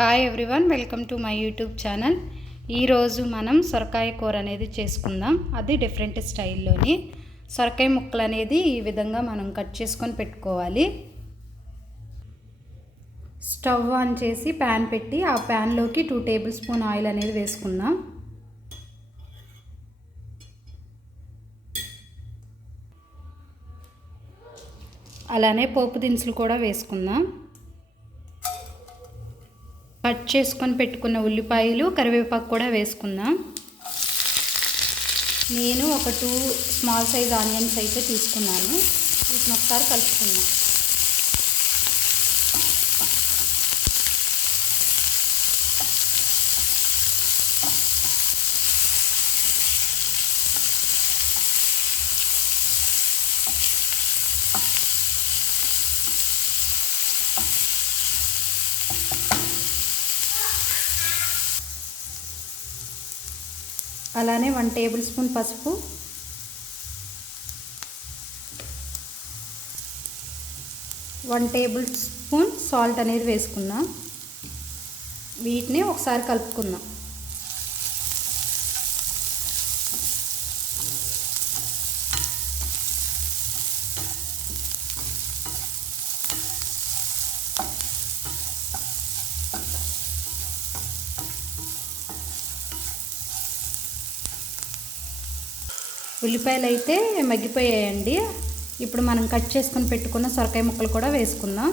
Hi everyone, welcome to my YouTube channel. ఈరోజు మనం సొరకాయ కూర అనేది చేసుకుందాం. అది డిఫరెంట్ స్టైల్లోని సొరకాయ ముక్కలు అనేది ఈ విధంగా మనం కట్ చేసుకొని పెట్టుకోవాలి. స్టవ్ ఆన్ చేసి ప్యాన్ పెట్టి ఆ ప్యాన్లోకి 2 టేబుల్ స్పూన్ ఆయిల్ అనేది వేసుకుందాం. అలానే పోపు దినుసులు కూడా వేసుకుందాం. కట్ చేసుకొని పెట్టుకున్న ఉల్లిపాయలు, కరివేపాకు కూడా వేసుకుందాం. నేను ఒక 2 స్మాల్ సైజ్ ఆనియన్స్ అయితే తీసుకున్నాను. వీటిని ఒకసారి కలుపుకుందాం. అలానే 1 టేబుల్ స్పూన్ పసుపు, 1 టేబుల్ స్పూన్ సాల్ట్ అనేది వేసుకుందాం. వీటిని ఒకసారి కలుపుకుందాం. ఉల్లిపాయలు అయితే మగ్గిపోయాయండి. ఇప్పుడు మనం కట్ చేసుకొని పెట్టుకున్న సొరకాయ ముక్కలు కూడా వేసుకుందాం.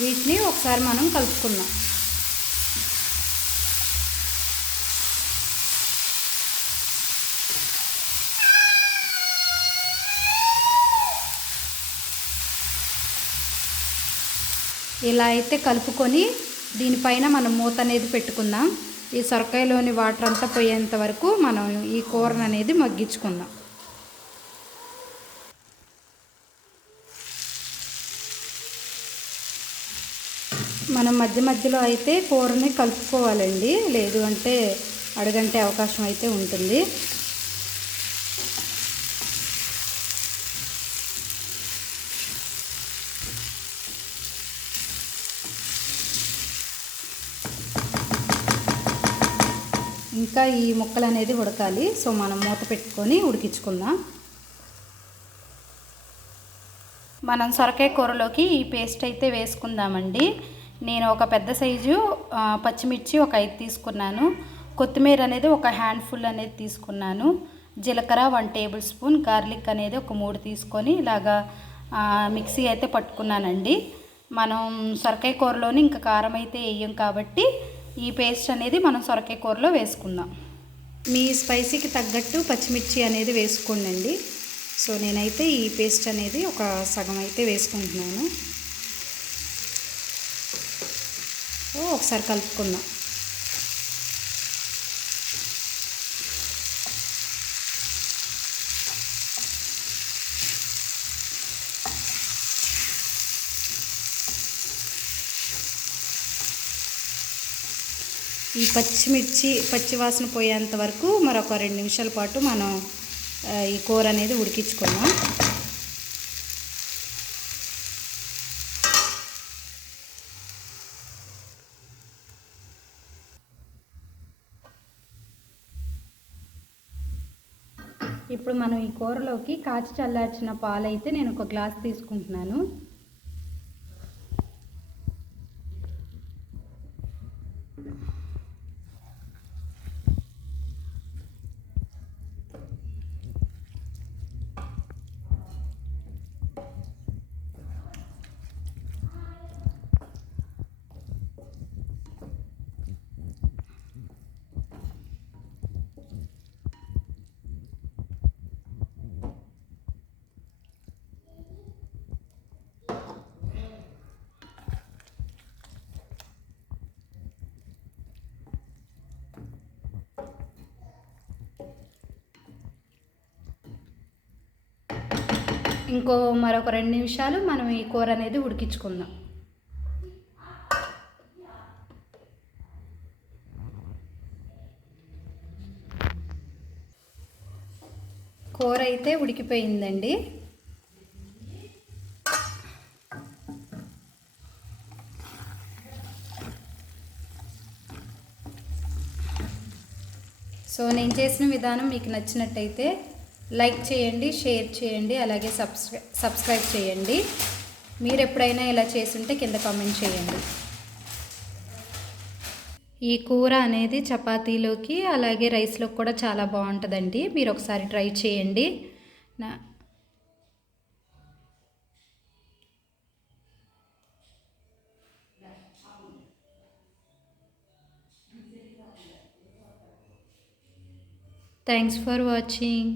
వీటిని ఒకసారి మనం కలుపుకుందాం. ఇలా అయితే కలుపుకొని దీనిపైన మనం మూత అనేది పెట్టుకుందాం. ఈ సొరకాయలోని వాటర్ అంతా పోయేంత వరకు మనం ఈ కూరను అనేది మగ్గించుకుందాం. మనం మధ్య మధ్యలో అయితే కూరని కలుపుకోవాలండి, లేదు అంటే అడుగంటే అవకాశం అయితే ఉంటుంది. ఇంకా ఈ ముక్కలు అనేది ఉడకాలి. సో మనం మూత పెట్టుకొని ఉడికించుకుందాం. మనం సొరకాయ కూరలోకి ఈ పేస్ట్ అయితే వేసుకుందామండి. నేను ఒక పెద్ద సైజు పచ్చిమిర్చి ఒక 5 తీసుకున్నాను. కొత్తిమీర అనేది ఒక హ్యాండ్ఫుల్ అనేది తీసుకున్నాను. జీలకర్ర 1 టేబుల్ స్పూన్, గార్లిక్ అనేది ఒక 3 తీసుకొని ఇలాగా మిక్సీ అయితే పట్టుకున్నానండి. మనం సొరకాయ కూరలోని ఇంకా కారం అయితే వేయం కాబట్టి ఈ పేస్ట్ అనేది మనం సొరకాయ కూరలో వేసుకుందాం. మీ స్పైసీకి తగ్గట్టు పచ్చిమిర్చి అనేది వేసుకోండి. సో నేనైతే ఈ పేస్ట్ అనేది ఒక సగం అయితే వేసుకుంటున్నాను. ఒకసారి కలుపుకుందాం. ఈ పచ్చిమిర్చి పచ్చివాసన పోయేంత వరకు మరొక 2 నిమిషాల పాటు మనం ఈ కూర అనేది ఉడికించుకుందాం. ఇప్పుడు మనం ఈ కూరలోకి కాచి చల్లార్చిన పాలైతే నేను ఒక గ్లాస్ తీసుకుంటున్నాను. ఇంకో మరొక 2 నిమిషాలు మనం ఈ కూర అనేది ఉడికించుకుందాం. కూర అయితే ఉడికిపోయిందండి. సో నేను చేసిన విధానం మీకు నచ్చినట్టయితే లైక్ చేయండి, షేర్ చేయండి, అలాగే సబ్స్క్రైబ్ చేయండి. మీరు ఎప్పుడైనా ఇలా చేసుంటే కింద కామెంట్ చేయండి. ఈ కూర అనేది చపాతీలోకి అలాగే రైస్లోకి కూడా చాలా బాగుంటుందండి. మీరు ఒకసారి ట్రై చేయండి. నా థ్యాంక్స్ ఫర్ వాచింగ్.